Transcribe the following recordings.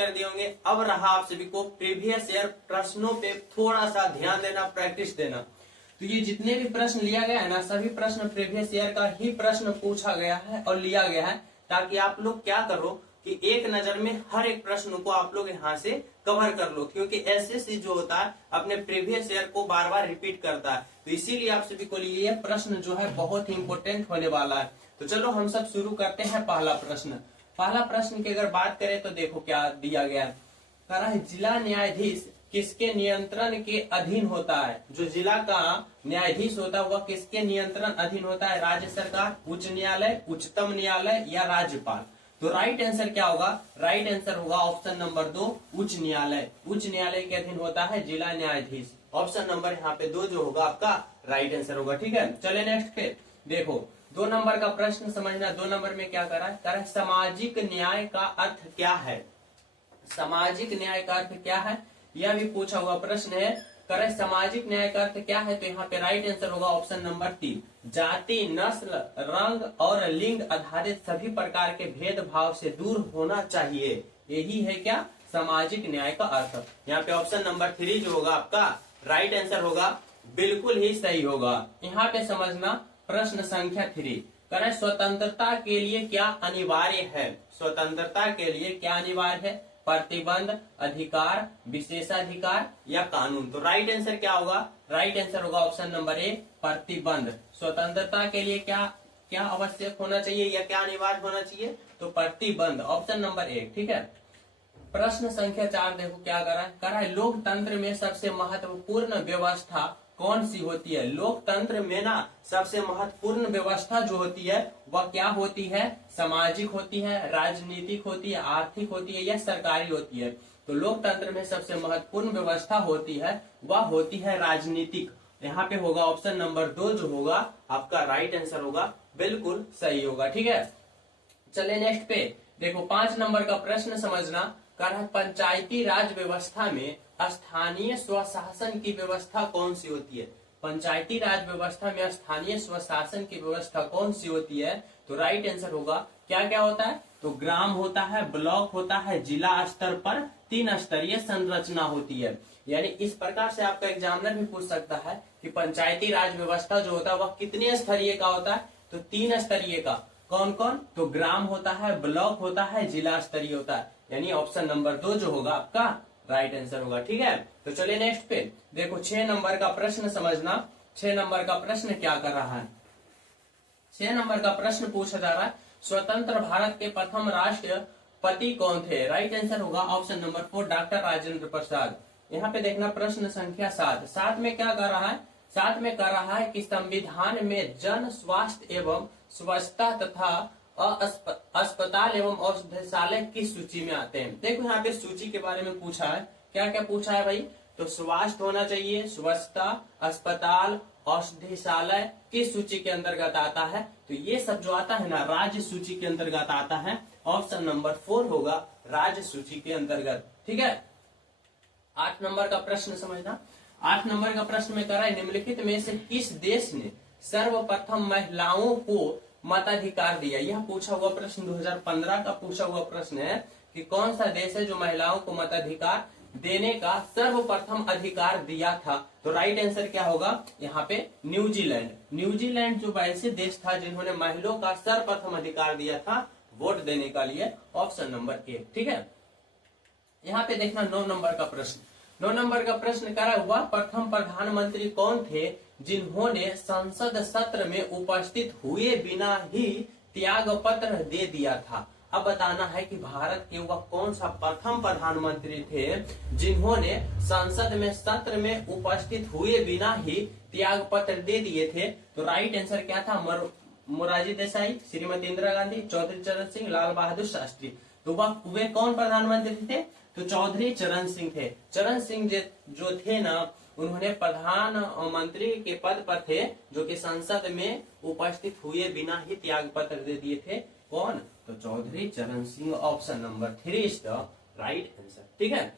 कर दिए होंगे। अब रहा आप सभी को प्रीवियस ईयर प्रश्नों पे थोड़ा सा ध्यान देना, प्रैक्टिस देना। तो ये जितने भी प्रश्न लिया गया है ना, सभी प्रश्न प्रीवियस ईयर का ही प्रश्न पूछा गया है और लिया गया है, ताकि आप लोग क्या करो कि एक नजर में हर एक प्रश्न को आप लोग यहाँ से कवर कर लो, क्योंकि एसएससी जो होता है अपने प्रीवियस ईयर को बार बार रिपीट करता है। तो इसीलिए आप सभी को लिए ये प्रश्न जो है बहुत ही इंपोर्टेंट होने वाला है। तो चलो हम सब शुरू करते हैं पहला प्रश्न। पहला प्रश्न की अगर बात करें तो देखो क्या दिया गया है। कह रहा है जिला न्यायाधीश किसके नियंत्रण के अधीन होता है। जो जिला का न्यायाधीश होता है वह किसके नियंत्रण अधीन होता है। राज्य सरकार, उच्च न्यायालय, उच्चतम न्यायालय या राज्यपाल। तो राइट आंसर क्या होगा। राइट आंसर होगा ऑप्शन नंबर 2 उच्च न्यायालय। उच्च न्यायालय के अधीन होता है जिला न्यायाधीश। ऑप्शन नंबर यहाँ पे 2 जो होगा आपका राइट आंसर होगा। ठीक है, चले नेक्स्ट पे देखो 2 नंबर का प्रश्न समझना। 2 नंबर में क्या करा है, सामाजिक न्याय का अर्थ क्या है। सामाजिक न्याय का अर्थ क्या है, यह भी पूछा हुआ प्रश्न है। करे सामाजिक न्याय का अर्थ क्या है, तो यहाँ पे राइट आंसर होगा ऑप्शन नंबर 3 जाति, नस्ल, रंग और लिंग आधारित सभी प्रकार के भेदभाव से दूर होना चाहिए। यही है क्या सामाजिक न्याय का अर्थ। यहाँ पे ऑप्शन नंबर 3 जो होगा आपका राइट आंसर होगा, बिल्कुल ही सही होगा। यहाँ पे समझना प्रश्न संख्या 3 करे स्वतंत्रता के लिए क्या अनिवार्य है। स्वतंत्रता के लिए क्या अनिवार्य है, प्रतिबंध, अधिकार, विशेषाधिकार या कानून। तो राइट आंसर क्या होगा, राइट आंसर होगा ऑप्शन नंबर 1 प्रतिबंध। स्वतंत्रता के लिए क्या क्या आवश्यक होना चाहिए या क्या अनिवार्य होना चाहिए, तो प्रतिबंध, ऑप्शन नंबर 1। ठीक है, प्रश्न संख्या 4 देखो क्या करा है लोकतंत्र में सबसे महत्वपूर्ण व्यवस्था कौन सी होती है। लोकतंत्र में ना सबसे महत्वपूर्ण व्यवस्था जो होती है वह क्या होती है, सामाजिक होती है, राजनीतिक होती है, आर्थिक होती है या सरकारी होती है। तो लोकतंत्र में सबसे महत्वपूर्ण व्यवस्था होती है वह होती है राजनीतिक। यहाँ पे होगा ऑप्शन नंबर 2 जो होगा आपका राइट आंसर होगा, बिल्कुल सही होगा। ठीक है, चले नेक्स्ट पे देखो 5 नंबर का प्रश्न समझना। कर पंचायती राज व्यवस्था में स्थानीय स्वशासन की व्यवस्था कौन सी होती है। पंचायती राज व्यवस्था में स्थानीय स्वशासन की व्यवस्था कौन सी होती है, तो राइट आंसर होगा क्या क्या होता है, तो ग्राम होता है, ब्लॉक होता है, जिला स्तर पर 3 स्तरीय संरचना होती है। यानी इस प्रकार से आपका एग्जामिनर भी पूछ सकता है कि पंचायती राज व्यवस्था जो होता है वह कितने स्तरीय का होता है, तो 3 स्तरीय का। कौन कौन, तो ग्राम होता है, ब्लॉक होता है, जिला स्तरीय होता है। यानी ऑप्शन नंबर 2 जो होगा आपका राइट आंसर होगा। ठीक है, तो चलिए नेक्स्ट पे देखो 6 नंबर का प्रश्न समझना। 6 नंबर का प्रश्न क्या कर रहा है, 6 नंबर का प्रश्न पूछा जा रहा है स्वतंत्र भारत के प्रथम राष्ट्रपति कौन थे। राइट आंसर होगा option number 4 doctor Rajendra Prasad. यहाँ पे देखना प्रश्न संख्या 7 में क्या कर रहा है, 7 में कर रहा है कि संविधान में जन स्वास्थ्य एवं स्वच्छता तथा अस्पताल एवं औषधालय किस सूची में आते हैं। देखो यहाँ पे सूची के बारे में पूछा है, क्या क्या पूछा है भाई, तो स्वास्थ्य होना चाहिए, स्वच्छता, अस्पताल, औषधालय किस सूची के अंतर्गत आता है, तो ये सब जो आता है ना राज्य सूची के अंतर्गत आता है। ऑप्शन नंबर 4 होगा राज्य सूची के अंतर्गत। ठीक है, 8 नंबर का प्रश्न समझना। 8 नंबर का प्रश्न में करा है निम्नलिखित में से किस देश ने सर्वप्रथम महिलाओं को मताधिकार दिया। यह पूछा हुआ प्रश्न 2015 का पूछा हुआ प्रश्न है कि कौन सा देश है जो महिलाओं को मताधिकार देने का सर्वप्रथम अधिकार दिया था। तो राइट आंसर क्या होगा यहाँ पे न्यूजीलैंड। न्यूजीलैंड जो वैसे देश था जिन्होंने महिलाओं का सर्वप्रथम अधिकार दिया था वोट देने का लिए, ऑप्शन नंबर 1। ठीक है, यहाँ पे देखना 9 नंबर का प्रश्न। 9 नंबर का प्रश्न करा हुआ प्रथम प्रधानमंत्री कौन थे जिन्होंने संसद सत्र में उपस्थित हुए बिना ही त्याग पत्र दे दिया था। अब बताना है कि भारत के वह कौन सा प्रथम प्रधानमंत्री थे जिन्होंने संसद में सत्र में उपस्थित हुए बिना ही त्याग पत्र दे दिए थे। तो राइट आंसर क्या था, मोरारजी देसाई, श्रीमती इंदिरा गांधी, चौधरी चरण सिंह, लाल बहादुर शास्त्री। तो वह वे कौन प्रधानमंत्री थे, तो चौधरी चरण सिंह थे। चरण सिंह जो थे ना उन्होंने प्रधानमंत्री के पद पर थे जो कि संसद में उपस्थित हुए बिना ही त्याग पत्र दे दिए थे। कौन, तो चौधरी चरण Singh. Option number 3 is the right answer. ठीक है,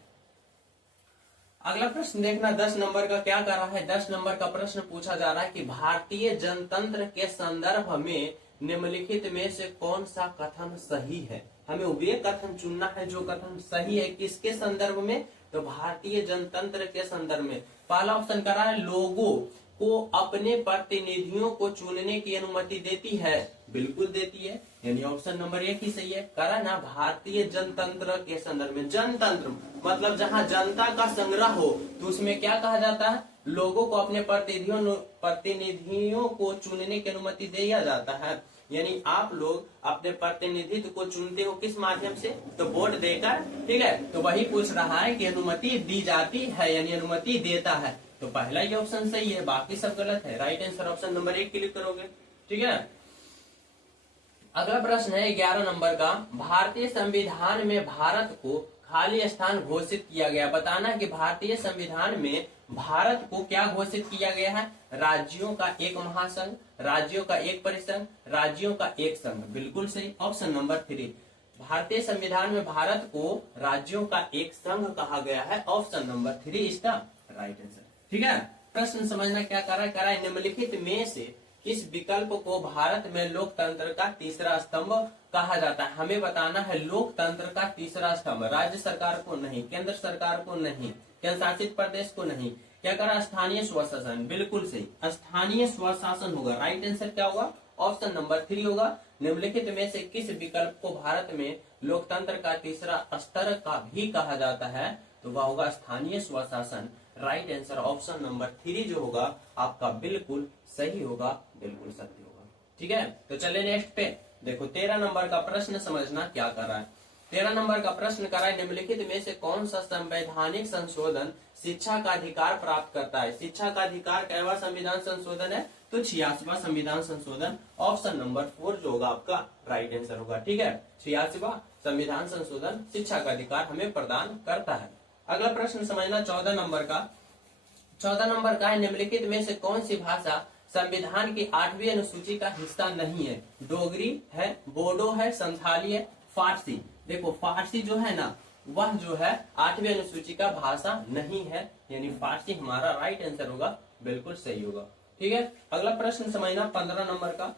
अगला प्रश्न देखना 10 नंबर का क्या कर रहा है। 10 नंबर का प्रश्न पूछा जा रहा है कि भारतीय जनतंत्र के संदर्भ में निम्नलिखित में से कौन सा कथन सही है। हमें वे कथन चुनना है जो कथन सही है। किसके संदर्भ में? तो भारतीय जनतंत्र के संदर्भ में। पहला ऑप्शन करा है लोगों को अपने प्रतिनिधियों को चुनने की अनुमति देती है, बिल्कुल देती है, यानी ऑप्शन नंबर 1 ही सही है। करा ना, भारतीय जनतंत्र के संदर्भ में। जनतंत्र मतलब जहां जनता का संग्रह हो, तो उसमें क्या कहा जाता है? लोगों को अपने प्रतिनिधियों को चुनने की अनुमति दिया जाता है। यानी आप लोग अपने प्रतिनिधित्व को चुनते हो किस माध्यम से? तो वोट देकर, ठीक है। तो वही पूछ रहा है कि अनुमति दी जाती है, यानी अनुमति देता है। तो पहला ही ऑप्शन सही है, बाकी सब गलत है। Right answer option number 1 click करोगे, ठीक है। अगला प्रश्न है 11 नंबर का। भारतीय संविधान में भारत को खाली स्थान घोषित किया गया। बताना कि भारतीय संविधान में भारत को क्या घोषित किया गया है? राज्यों का एक महासंघ, राज्यों का एक परिसंघ, राज्यों का एक संघ, बिल्कुल सही। ऑप्शन नंबर 3, भारतीय संविधान में भारत को राज्यों का एक संघ कहा गया है। ऑप्शन नंबर 3 इसका राइट आंसर, ठीक है। प्रश्न समझना क्या कर रहा है? निम्नलिखित में से किस विकल्प को भारत में लोकतंत्र का तीसरा स्तंभ कहा जाता है? हमें बताना है लोकतंत्र का तीसरा स्तंभ। राज्य सरकार को नहीं, केंद्र सरकार को नहीं, केंद्र शासित प्रदेश को नहीं। क्या करा? स्थानीय स्वशासन, बिल्कुल सही, स्थानीय स्वशासन होगा। राइट आंसर क्या होगा? ऑप्शन नंबर 3 होगा। निम्नलिखित में से किस विकल्प को भारत में लोकतंत्र का तीसरा स्तर का भी कहा जाता है? तो वह होगा स्थानीय स्वशासन। राइट आंसर ऑप्शन नंबर 3 जो होगा आपका बिल्कुल सही होगा, बिल्कुल सत्य होगा, ठीक है। तो चलिए नेक्स्ट पे देखो, 13 नंबर का प्रश्न समझना क्या कर रहा है। 13 नंबर का प्रश्न कर रहा है निम्नलिखित में से कौन सा संवैधानिक संशोधन शिक्षा का अधिकार प्राप्त करता है? शिक्षा का अधिकार कैवा संविधान संशोधन है? तो 86वां संविधान संशोधन। ऑप्शन नंबर 4 जो होगा आपका राइट आंसर होगा, ठीक है। 86वां संविधान संशोधन शिक्षा का अधिकार हमें प्रदान करता है। अगला प्रश्न समझना 14 नंबर का। 14 नंबर का है निम्नलिखित में से कौन सी भाषा संविधान की 8वीं अनुसूची का हिस्सा नहीं है? डोगरी है, बोडो है, संथाली है, फारसी। देखो फारसी जो है ना, वह जो है 8वीं अनुसूची का भाषा नहीं है, यानी फारसी हमारा राइट आंसर होगा, बिल्कुल सही होगा, ठीक है। अगला प्रश्न समझना 15 नंबर का।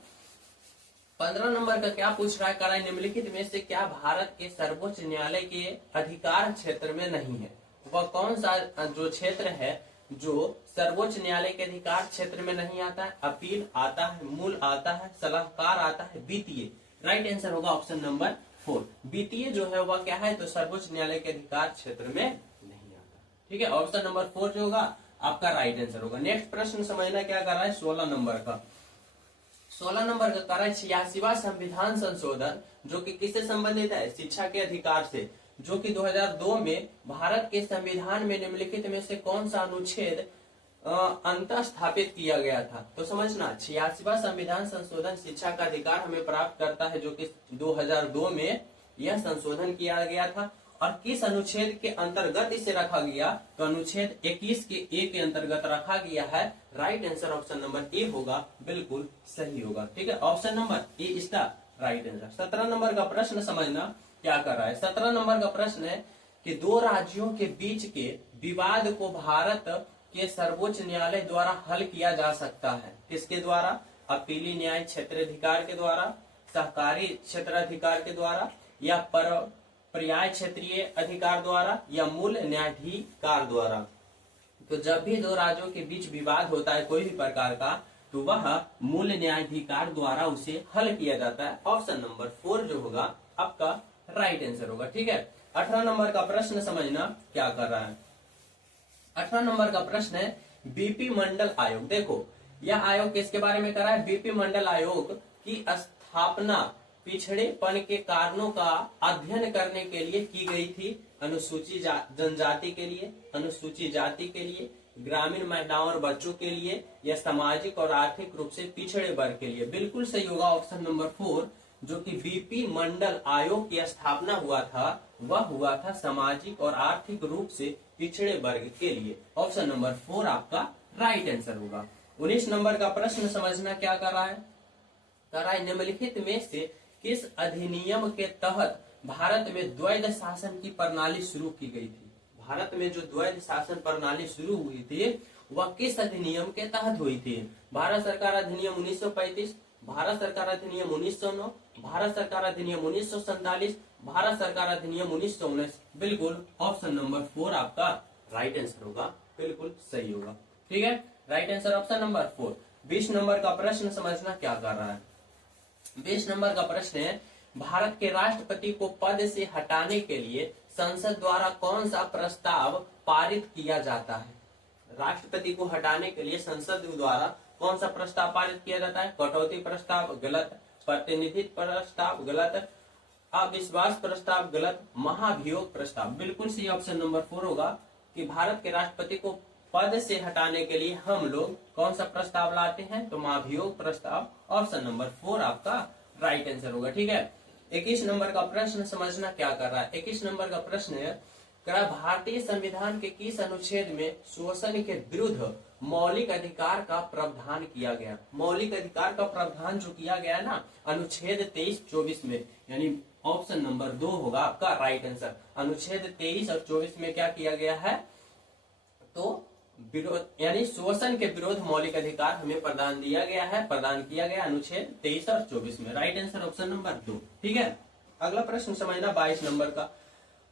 15 नंबर का क्या पूछ रहा है? करा निम्नलिखित में से क्या भारत के सर्वोच्च न्यायालय के अधिकार क्षेत्र में नहीं है? वह कौन सा जो क्षेत्र है जो सर्वोच्च न्यायालय के अधिकार क्षेत्र में नहीं आता है? अपील आता है, मूल आता है, सलाहकार आता है, वित्तीय। राइट आंसर होगा ऑप्शन नंबर 4। वित्तीय जो है वह क्या है? तो सर्वोच्च न्यायालय के अधिकार क्षेत्र में नहीं आता, ठीक है। ऑप्शन नंबर 4 जो होगा आपका राइट आंसर होगा। नेक्स्ट प्रश्न समझना क्या कर रहा है 16 नंबर का। 16 नंबर का कर रहा है 86वां संविधान संशोधन, जो कि किससे संबंधित है? शिक्षा के अधिकार से, जो कि 2002 में भारत के संविधान में निम्नलिखित में से कौन सा अनुच्छेद अंतः स्थापित किया गया था? तो समझना 86वां संविधान संशोधन शिक्षा का अधिकार हमें प्राप्त करता है, जो कि 2002 में यह संशोधन किया गया था। और किस अनुच्छेद के अंतर्गत इसे रखा गया? तो अनुच्छेद 21 के ए के अंतर्गत रखा गया है। Right answer option number A होगा, बिल्कुल सही होगा, ठीक है। ऑप्शन नंबर ए इसका राइट आंसर। 17 नंबर का प्रश्न समझना क्या कर रहा है। 17 नंबर का प्रश्न है कि दो राज्यों के बीच के विवाद को भारत के सर्वोच्च न्यायालय द्वारा हल किया जा सकता है। किसके द्वारा? अपीली न्याय क्षेत्राधिकार के द्वारा, सहकारी क्षेत्राधिकार के द्वारा, या पर्याय क्षेत्रीय अधिकार द्वारा, या मूल न्यायाधिकार द्वारा। तो जब भी दो राज्यों के बीच विवाद होता है कोई भी प्रकार का, तो वह मूल न्यायाधिकार द्वारा उसे हल किया जाता है। ऑप्शन नंबर 4 जो होगा आपका राइट आंसर होगा, ठीक है। 18 नंबर का प्रश्न समझना क्या कर रहा है। 18 नंबर का प्रश्न है बीपी मंडल आयोग। देखो यह आयोग किसके बारे में कर रहा है? बीपी मंडल आयोग की स्थापना पिछड़ेपन के कारणों का अध्ययन करने के लिए की गई थी। अनुसूचित जनजाति के लिए, अनुसूचित जाति के लिए, ग्रामीण महिलाओं और बच्चों के लिए, या सामाजिक और आर्थिक रूप से पिछड़े वर्ग के लिए। बिल्कुल सही होगा ऑप्शन नंबर 4, जो कि बीपी मंडल आयोग की स्थापना हुआ था, वह हुआ था सामाजिक और आर्थिक रूप से पिछड़े वर्ग के लिए। ऑप्शन नंबर 4 आपका राइट आंसर होगा। 19 नंबर का प्रश्न समझना क्या कर रहा है? कर रहा है निम्नलिखित में से किस अधिनियम के तहत भारत में द्वैध शासन की प्रणाली शुरू की गई थी? भारत में जो द्वैध शासन प्रणाली शुरू हुई थी वह किस अधिनियम के तहत हुई थी? भारत सरकार अधिनियम 1935, भारत सरकार अधिनियम 1909, भारत सरकार अधिनियम 1947, भारत सरकार अधिनियम 1919। बिल्कुल ऑप्शन नंबर 4 आपका राइट आंसर होगा, बिल्कुल सही होगा। ठीक है, right answer option number 4। 20 number का प्रश्न समझना क्या कर रहा है। 20 नंबर का प्रश्न है, भारत के राष्ट्रपति को पद से हटाने के लिए संसद द्वारा कौन सा प्रस्ताव पारित किया जाता है। राष्ट्रपति को हटाने के लिए संसद द्वारा कौन सा प्रस्ताव पारित किया जाता है। कटौती प्रस्ताव गलत, प्रतिनिधित्व प्रस्ताव गलत, अविश्वास प्रस्ताव गलत, महाभियोग प्रस्ताव। बिल्कुल सही ऑप्शन नंबर 4 होगा कि भारत के राष्ट्रपति को पद से हटाने के लिए हम लोग कौन सा प्रस्ताव लाते हैं, तो महाभियोग प्रस्ताव। ऑप्शन नंबर 4 आपका राइट आंसर होगा। ठीक है, 21 नंबर का प्रश्न समझना क्या कर रहा है। 21 नंबर का प्रश्न है, भारतीय संविधान के किस अनुच्छेद में शोषण के विरुद्ध मौलिक अधिकार का प्रावधान किया गया। मौलिक अधिकार का प्रावधान जो किया गया है ना, अनुच्छेद 23-24 में, यानी ऑप्शन नंबर 2 होगा आपका राइट आंसर। अनुच्छेद 23 और 24 में क्या किया गया है, तो विरोध यानी शोषण के विरोध मौलिक अधिकार हमें प्रदान किया गया अनुच्छेद 23 और 24 में। Right answer option number 2। ठीक है, अगला प्रश्न समझना 22 नंबर का।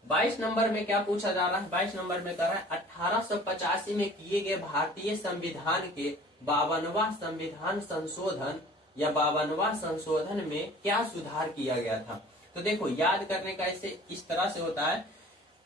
22 नंबर में क्या पूछा जा रहा है। 22 नंबर में कह रहा है 1885 में किए गए भारतीय संविधान के 52वां संविधान संशोधन या 52वां संशोधन में क्या सुधार किया गया था। तो देखो, याद करने का इस तरह से होता है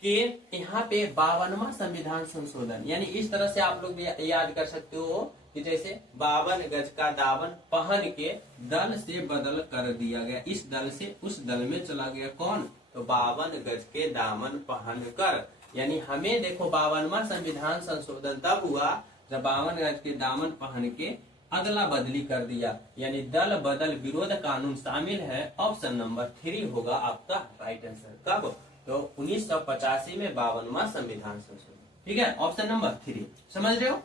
कि यहाँ पे 52वां संविधान संशोधन, यानी इस तरह से आप लोग याद कर सकते हो कि जैसे 52 गज का दामन पहन के दल से बदल कर दिया गया, इस दल से उस दल में चला गया कौन, तो 52 गज के दामन पहन कर। यानी हमें देखो 52वां संविधान संशोधन तब हुआ जब 52 गज के दामन पहन के अदला बदली कर दिया, यानी दल बदल विरोध कानून शामिल है। ऑप्शन नंबर 3 होगा आपका राइट आंसर। कब, तो 1985 में 52वां संविधान संशोधन। ठीक है, ऑप्शन नंबर 3 समझ रहे हो।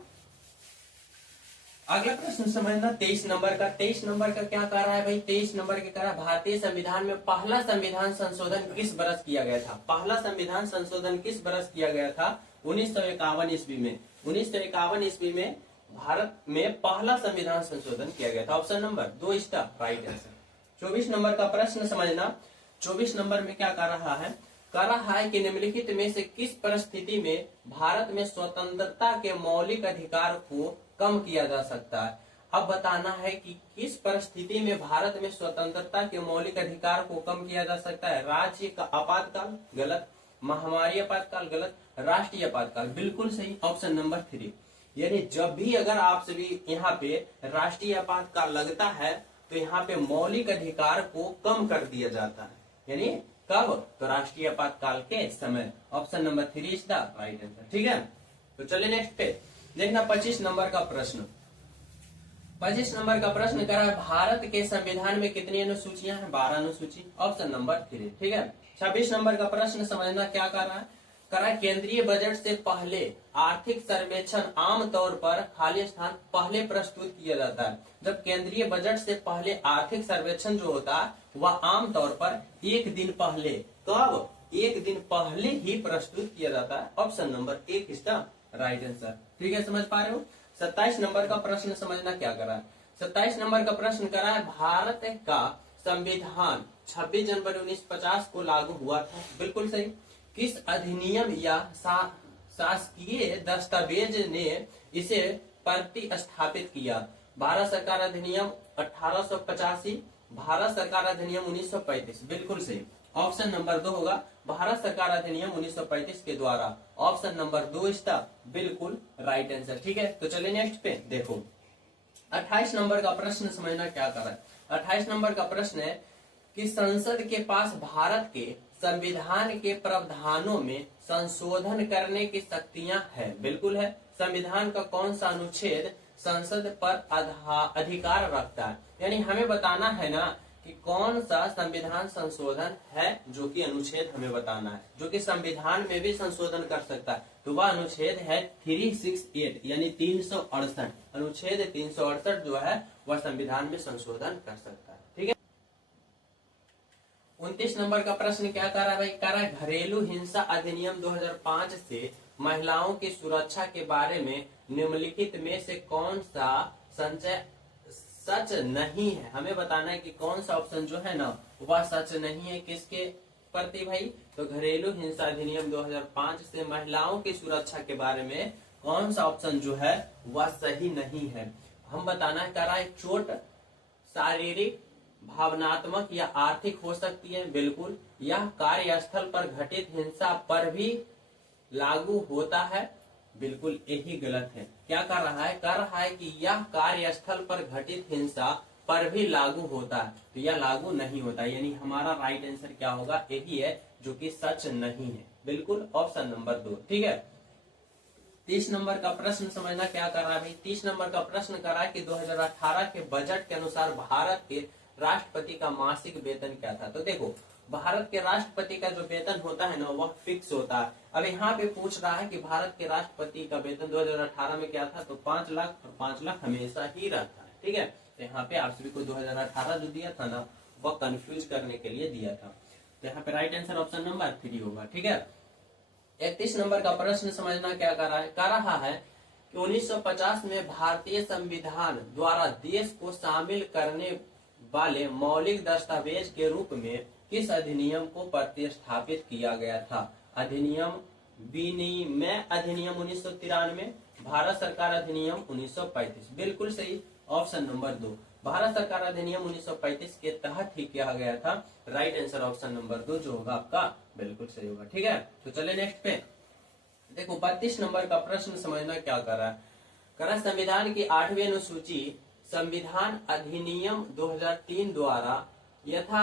अगला प्रश्न समझना 23 नंबर का। 23 नंबर का क्या कह रहा है भाई, 23 नंबर के कह रहा है भारतीय संविधान में पहला संविधान संशोधन किस बरस किया गया था। पहला संविधान संशोधन किस बरस किया गया था, 1951 ईस्वी में। 1951 ईस्वी में भारत में पहला संविधान संशोधन किया गया था। ऑप्शन नंबर 2 इसका राइट आंसर। 24 नंबर का प्रश्न समझना। 24 नंबर में क्या कर रहा है, कह रहा है कि निम्नलिखित में से किस परिस्थिति में भारत में स्वतंत्रता के मौलिक अधिकार को कम किया जा सकता है। अब बताना है कि किस परिस्थिति में भारत में स्वतंत्रता के मौलिक अधिकार को कम किया जा सकता है। राज्य का आपातकाल गलत, महामारी आपातकाल गलत, राष्ट्रीय आपातकाल बिल्कुल सही। ऑप्शन नंबर 3, यानी जब भी अगर आप सभी यहाँ पे राष्ट्रीय आपातकाल लगता है तो यहाँ पे मौलिक अधिकार को कम कर दिया जाता है, यानी कब, तो राष्ट्रीय आपातकाल के समय। Option number 3 is the right answer. ठीक है, तो चलिए नेक्स्ट पे देखना 25 नंबर का प्रश्न। 25 नंबर का प्रश्न कर रहा है भारत के संविधान में कितनी अनुसूचियां हैं, 12 अनुसूची। Option number 3। ठीक है, 26 नंबर का प्रश्न समझना क्या कर रहा है, केंद्रीय बजट से पहले आर्थिक सर्वेक्षण आमतौर पर खाली स्थान पहले प्रस्तुत किया जाता है। जब केंद्रीय बजट से पहले आर्थिक सर्वेक्षण जो होता है वह आमतौर पर एक दिन पहले, कब, एक दिन पहले ही प्रस्तुत किया जाता है। ऑप्शन नंबर 1 इसका राइट आंसर। ठीक है, समझ पा रहे हो। 27 नंबर का प्रश्न समझना क्या कर रहा है। 27 नंबर का प्रश्न कर रहा है भारत का संविधान 26 जनवरी 1950 को लागू हुआ था। बिल्कुल सही। किस अधिनियम या शासकीय दस्तावेज ने इसे प्रतिस्थापित किया। भारत सरकार अधिनियम 1885, भारत सरकार अधिनियम 1935। बिल्कुल सही। ऑप्शन नंबर 2 होगा भारत सरकार अधिनियम 1935 के द्वारा। ऑप्शन नंबर 2 इसका बिल्कुल राइट आंसर। ठीक है, तो चलिए नेक्स्ट पे देखो 28 नंबर का प्रश्न समझना क्या कर रहा है। 28 नंबर का प्रश्न है कि संसद के पास भारत के संविधान के प्रावधानों में संशोधन करने की शक्तियां है। बिल्कुल है। संविधान का कौन सा अनुच्छेद संसद पर अधिकार रखता है, यानी हमें बताना है ना कि कौन सा संविधान संशोधन है जो कि अनुच्छेद हमें बताना है, जो कि संविधान में भी संशोधन कर सकता है। तो वह अनुच्छेद है 368 यानी 368। अनुच्छेद 368 जो है वह संविधान में संशोधन कर सकता है। ठीक है। 29 नंबर का प्रश्न क्या कर रहा है भाई, कह रहा है घरेलू हिंसा अधिनियम 2005 से महिलाओं की सुरक्षा के बारे में निम्नलिखित में से कौन सा संचय सच नहीं है। हमें बताना है कि कौन सा ऑप्शन जो है ना वह सच नहीं है, किसके प्रति भाई? तो घरेलू हिंसा अधिनियम 2005 से महिलाओं की सुरक्षा के बारे में कौन सा ऑप्शन जो है वह सही नहीं है? हम बताना कर रहा है चोट शारीरिक, भावनात्मक या आर्थिक हो सकती है, बिल्कुल। यह कार्यस्थल पर घटित हिंसा पर भी लागू होता है, बिल्कुल यही गलत है। क्या कर रहा है? कर रहा है कि यह कार्यस्थल पर घटित हिंसा पर भी लागू होता है, तो यह लागू नहीं होता, यानी हमारा राइट आंसर क्या होगा? यही है जो कि सच नहीं है, बिल्कुल ऑप्शन नंबर 2। ठीक है, 30 नंबर का प्रश्न समझना क्या कर रहा है भाई? 30 नंबर का प्रश्न कर रहा है कि 2018 के बजट के अनुसार भारत के राष्ट्रपति का मासिक वेतन क्या था? तो देखो, भारत के राष्ट्रपति का जो वेतन होता है ना वह फिक्स होता है। अब यहाँ पे पूछ रहा है कि भारत के राष्ट्रपति का वेतन 2018 में क्या था? तो 5 लाख, और 5 लाख हमेशा ही रहता है। ठीक है, तो यहाँ पे आप सभी को 2018 जो दिया था ना वह कंफ्यूज करने के लिए दिया था। तो यहाँ पे राइट आंसर ऑप्शन नंबर 3 होगा। ठीक है, 31 नंबर का प्रश्न समझना क्या कर रहा है कि 1950 में भारतीय संविधान द्वारा देश को शामिल करने वाले मौलिक दस्तावेज के रूप में किस अधिनियम को प्रतिस्थापित किया गया था? अधिनियम विनिमय अधिनियम 1993, भारत सरकार अधिनियम 1935, बिल्कुल सही ऑप्शन नंबर 2, भारत सरकार अधिनियम 1935 के तहत ही किया गया था। राइट आंसर ऑप्शन नंबर 2 जो होगा आपका बिल्कुल सही होगा। ठीक है, तो चले नेक्स्ट पे। देखो 32 नंबर का प्रश्न समझना क्या कर रहा है? संविधान की 8वीं अनुसूची संविधान अधिनियम 2003 द्वारा यथा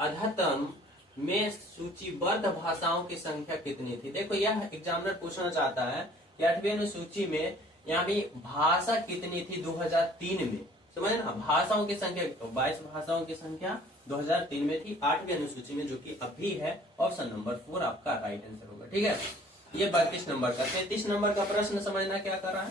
अद्यतन में सूचीबद्ध भाषाओं की संख्या कितनी थी? देखो यह एग्जामिनर पूछना चाहता है कि 8वीं अनुसूची में यहाँ भी भाषा कितनी थी 2003 में? समझ ना, भाषाओं की संख्या 22 भाषाओं की संख्या 2003 में थी 8वीं अनुसूची में, जो कि अभी है। ऑप्शन नंबर 4 आपका राइट आंसर होगा। ठीक है, ये 32 नंबर का। 33 नंबर का प्रश्न समझना क्या कर रहा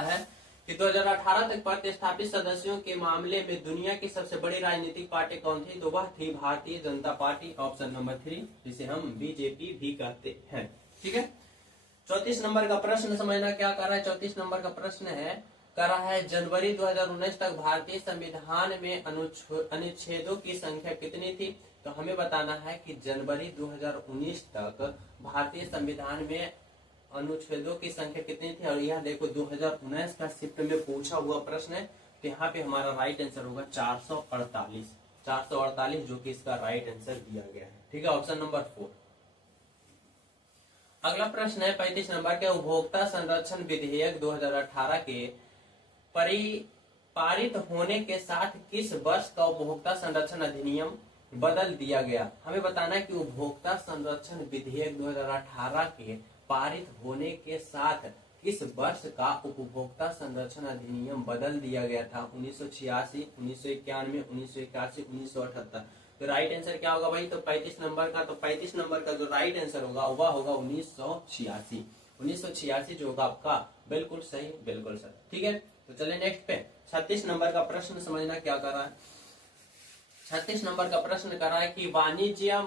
है कि 2018 तक प्रतिस्थापित सदस्यों के मामले में दुनिया की सबसे बड़ी राजनीतिक पार्टी कौन थी? तो वह थी Bharatiya Janata party, option number 3, जिसे हम बीजेपी भी कहते हैं। ठीक है, 34 नंबर का प्रश्न समझना क्या कर रहा है? 34 नंबर का प्रश्न कर रहा है जनवरी 2019 तक भारतीय संविधान में अनुच्छेदों की संख्या कितनी थी? तो हमें बताना है कि जनवरी 2019 तक भारतीय संविधान में अनुच्छेदों की संख्या कितनी थी। और यह देखो 2019 का शिफ्ट में पूछा हुआ प्रश्न है, तो यहाँ पे हमारा राइट आंसर होगा 448, जो कि इसका राइट आंसर दिया गया है। ठीक है, ऑप्शन नंबर 4। अगला प्रश्न है 35 नंबर के, उपभोक्ता संरक्षण विधेयक 2018 के पारित होने के साथ किस वर्ष का उपभोक्ता संरक्षण अधिनियम बदल दिया गया? हमें बताना है कि उपभोक्ता संरक्षण विधेयक 2018 के पारित होने के साथ किस वर्ष का उपभोक्ता संरक्षण अधिनियम बदल दिया गया था? 1986, 1991, 1981, 1978। तो राइट आंसर क्या होगा भाई? तो 35 नंबर का, तो 35 नंबर का जो राइट आंसर होगा वह होगा 1986। 1986 जो होगा आपका बिल्कुल सही, बिल्कुल सही। ठीक है, तो चलिए नेक्स्ट पे 36 नंबर का प्रश्न समझना क्या कर रहा है? 36 नंबर का प्रश्न कर रहा है कि वाणिज्य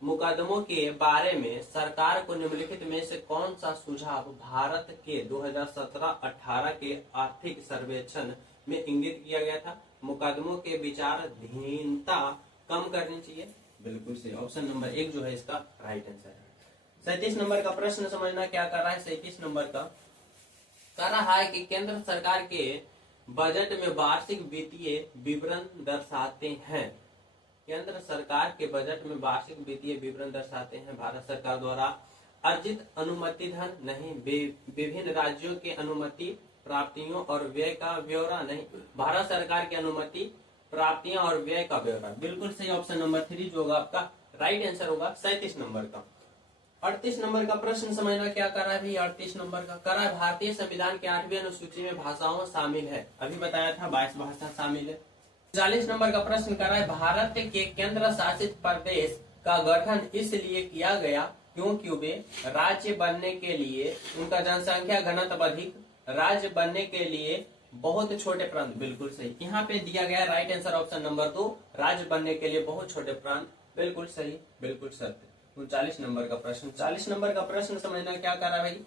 मुकदमों के बारे में सरकार को निम्नलिखित में से कौन सा सुझाव भारत के 2017-18 के आर्थिक सर्वेक्षण में इंगित किया गया था? मुकदमों के विचाराधीनता कम करनी चाहिए, बिल्कुल सही, ऑप्शन नंबर 1 जो है इसका राइट आंसर है। 37 नंबर का प्रश्न समझना क्या कर रहा है? 37 नंबर का कर रहा है कि केंद्र सरकार के बजट में वार्षिक वित्तीय विवरण दर्शाते हैं। केंद्र सरकार के बजट में वार्षिक वित्तीय विवरण दर्शाते हैं भारत सरकार द्वारा अर्जित अनुमति धन नहीं, विभिन्न राज्यों के अनुमति प्राप्तियों और व्यय का ब्यौरा नहीं, भारत सरकार की अनुमति प्राप्तियां और व्यय का ब्यौरा, बिल्कुल सही, ऑप्शन नंबर 3 जो होगा आपका राइट आंसर होगा 37 नंबर का। 38 नंबर का प्रश्न समझना क्या कर रहा है भाई? 38 नंबर का कर रहा है भारतीय संविधान के 8वीं अनुसूची में भाषाओं शामिल है, अभी बताया था 22 भाषा शामिल है। 40 नंबर का प्रश्न कर रहा है भारत के केंद्र शासित प्रदेश का गठन इसलिए किया गया क्योंकि वे राज्य बनने के लिए उनका जनसंख्या घनत्व अधिक, राज्य बनने के लिए बहुत छोटे प्रांत, बिल्कुल सही, यहाँ पे दिया गया राइट आंसर ऑप्शन नंबर 2, राज्य बनने के लिए बहुत छोटे प्रांत, बिल्कुल सही, बिल्कुल सत्य। 39 नंबर का प्रश्न, 40 नंबर का प्रश्न समझना क्या कर रहा है भाई?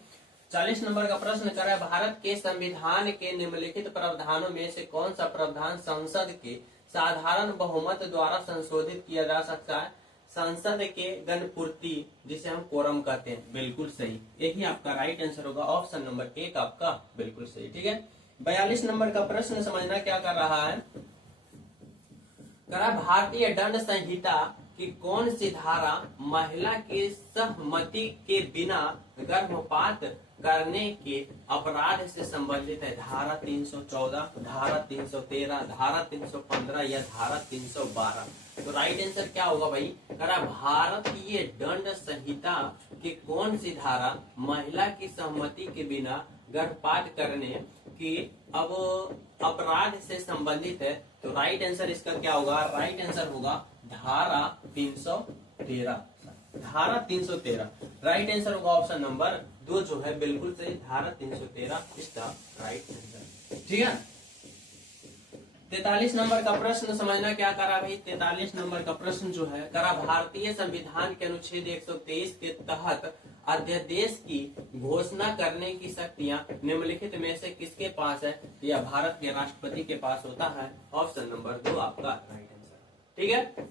40 नंबर का प्रश्न कर रहा है भारत के संविधान के निम्नलिखित प्रावधानों में से कौन सा प्रावधान संसद के साधारण बहुमत द्वारा संशोधित किया जा सकता है संसद के गणपूर्ति, जिसे हम कोरम कहते हैं। बिल्कुल सही, यही आपका राइट आंसर होगा। ऑप्शन नंबर 1 आपका बिल्कुल सही। ठीक है, 42 नंबर का प्रश्न समझना क्या कर रहा है। करा भारतीय दंड संहिता की कौन सी धारा महिला की सहमति के बिना गर्भपात करने के अपराध से संबंधित है। धारा 314, धारा 313, धारा 315 या धारा 312। तो राइट आंसर क्या होगा भाई। करा भारतीय दंड संहिता की कौन सी धारा महिला की सहमति के बिना गर्भपात करने की अब अपराध से संबंधित है। तो राइट आंसर इसका क्या होगा। राइट आंसर होगा धारा 313। धारा 313 राइट आंसर होगा। ऑप्शन नंबर 2 जो है बिल्कुल सही, धारा 313 इसका राइट आंसर। ठीक है, 43 नंबर का प्रश्न समझना क्या करा भाई। 43 नंबर का प्रश्न जो है, करा भारतीय संविधान के अनुच्छेद 123 के तहत अध्यादेश की घोषणा करने की शक्तियां निम्नलिखित में से किसके पास है। यह भारत के राष्ट्रपति के पास होता है। ऑप्शन नंबर 2 आपका राइट आंसर। ठीक है,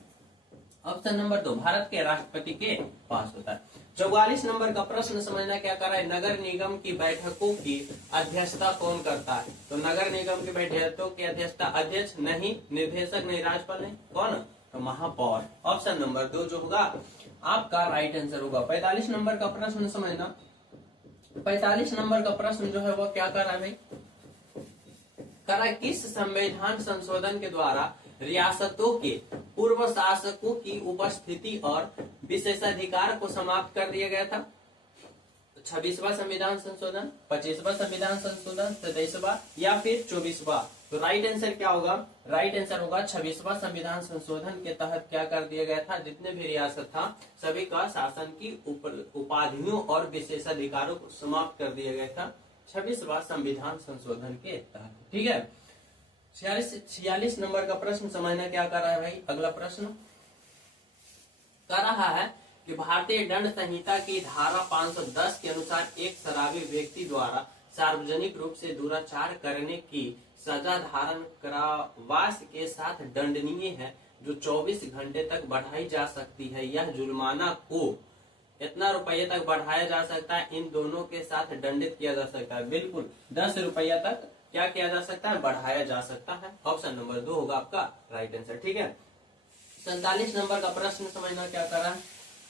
ऑप्शन नंबर 2 भारत के राष्ट्रपति के पास होता है। 44 नंबर का प्रश्न समझना क्या कर रहा है। नगर निगम की बैठकों की अध्यक्षता कौन करता है। तो नगर निगम की बैठकों की अध्यक्षता अध्यक्ष नहीं, निर्देशक नहीं, राज्यपाल नहीं, कौन, तो महापौर। ऑप्शन नंबर 2 जो होगा आपका राइट आंसर होगा। 45 नंबर का प्रश्न समझना। 45 नंबर का प्रश्न जो है वो क्या कर रहा है भाई। करा किस संविधान संशोधन के द्वारा रियासतों के पूर्व शासकों की उपस्थिति और विशेषाधिकार को समाप्त कर दिया गया था। 26वां संविधान संशोधन, 25वां संविधान संशोधन, 27वां या फिर 24वां। तो राइट आंसर क्या होगा। राइट आंसर होगा 26वां संविधान संशोधन के तहत क्या कर दिया गया था, जितने भी रियासत था सभी का शासन की उपाधियों और विशेषाधिकारों को समाप्त कर दिया गया था 26वां संविधान संशोधन के तहत। ठीक है, 46 नंबर का प्रश्न समझना क्या कर रहा है भाई। अगला प्रश्न कर रहा है कि भारतीय दंड संहिता की धारा 510 के अनुसार एक शराबी व्यक्ति द्वारा सार्वजनिक रूप से दुराचार करने की सजा धारण कारावास के साथ दंडनीय है, जो 24 घंटे तक बढ़ाई जा सकती है। यह जुर्माना को इतना रुपये तक बढ़ाया जा सकता है, इन दोनों के साथ दंडित किया जा सकता है। बिल्कुल 10 रुपया तक क्या किया जा सकता है, बढ़ाया जा सकता है। ऑप्शन नंबर 2 होगा आपका राइट आंसर। ठीक है, 47 नंबर का प्रश्न समझना क्या कर रहा है।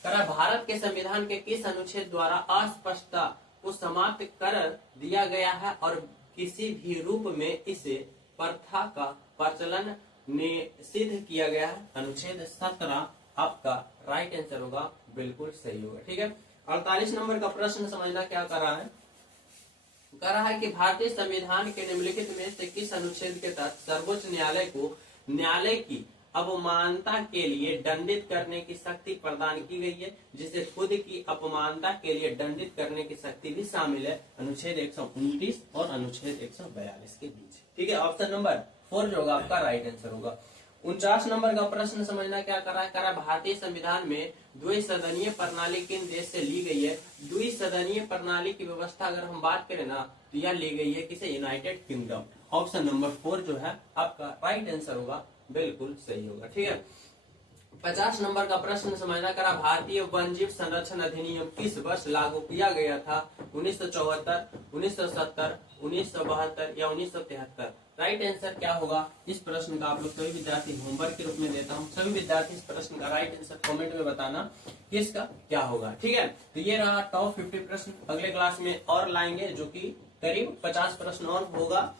करा भारत के संविधान के किस अनुच्छेद द्वारा अस्पष्टता को समाप्त कर दिया गया है और किसी भी रूप में इसे प्रथा का प्रचलन निषिद्ध किया गया है। अनुच्छेद 17 आपका राइट आंसर होगा, बिल्कुल सही होगा। ठीक है, 48 नंबर का प्रश्न समझना क्या कर रहा है। कह रहा है कि भारतीय संविधान के निम्नलिखित में से किस अनुच्छेद के तहत सर्वोच्च न्यायालय को न्यायालय की अपमानता के लिए दंडित करने की शक्ति प्रदान की गई है, जिसे खुद की अपमानता के लिए दंडित करने की शक्ति भी शामिल है। अनुच्छेद 129 और अनुच्छेद 142 के बीच। ठीक है, ऑप्शन नंबर 4 जो होगा आपका राइट आंसर होगा। 49 नंबर का प्रश्न समझना क्या कर रहा है। करा भारतीय संविधान में द्विसदनीय प्रणाली किन देश से ली गई है। द्विसदनीय प्रणाली की व्यवस्था अगर हम बात करें ना, तो यह ली गई है किसे, यूनाइटेड किंगडम। ऑप्शन नंबर 4 जो है आपका राइट आंसर होगा, बिल्कुल सही होगा। ठीक है, 50 नंबर का प्रश्न समझना। करा भारतीय वन्यजीव संरक्षण अधिनियम किस वर्ष लागू किया गया था। 1974, 1970, 1972 या 1973। राइट आंसर क्या होगा इस प्रश्न का। आप लोग सभी विद्यार्थी होमवर्क के रूप में देता हूँ, सभी विद्यार्थी इस प्रश्न का राइट आंसर कमेंट में बताना कि इसका क्या होगा। ठीक है, तो ये रहा टॉप 50 प्रश्न। अगले क्लास में और लाएंगे जो कि करीब 50 प्रश्न और होगा।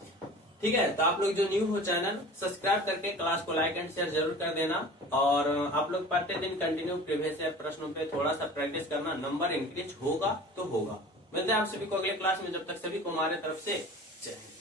ठीक है, तो आप लोग जो न्यू हो चैनल सब्सक्राइब करके क्लास को लाइक एंड शेयर जरूर कर देना। और आप लोग प्रतिदिन कंटिन्यू प्रीवियस ईयर प्रश्नों पे थोड़ा सा प्रैक्टिस करना, नंबर इंक्रीज होगा तो होगा। मिलते हैं आप सभी को अगले क्लास में, जब तक सभी को हमारे तरफ से जय हिंद।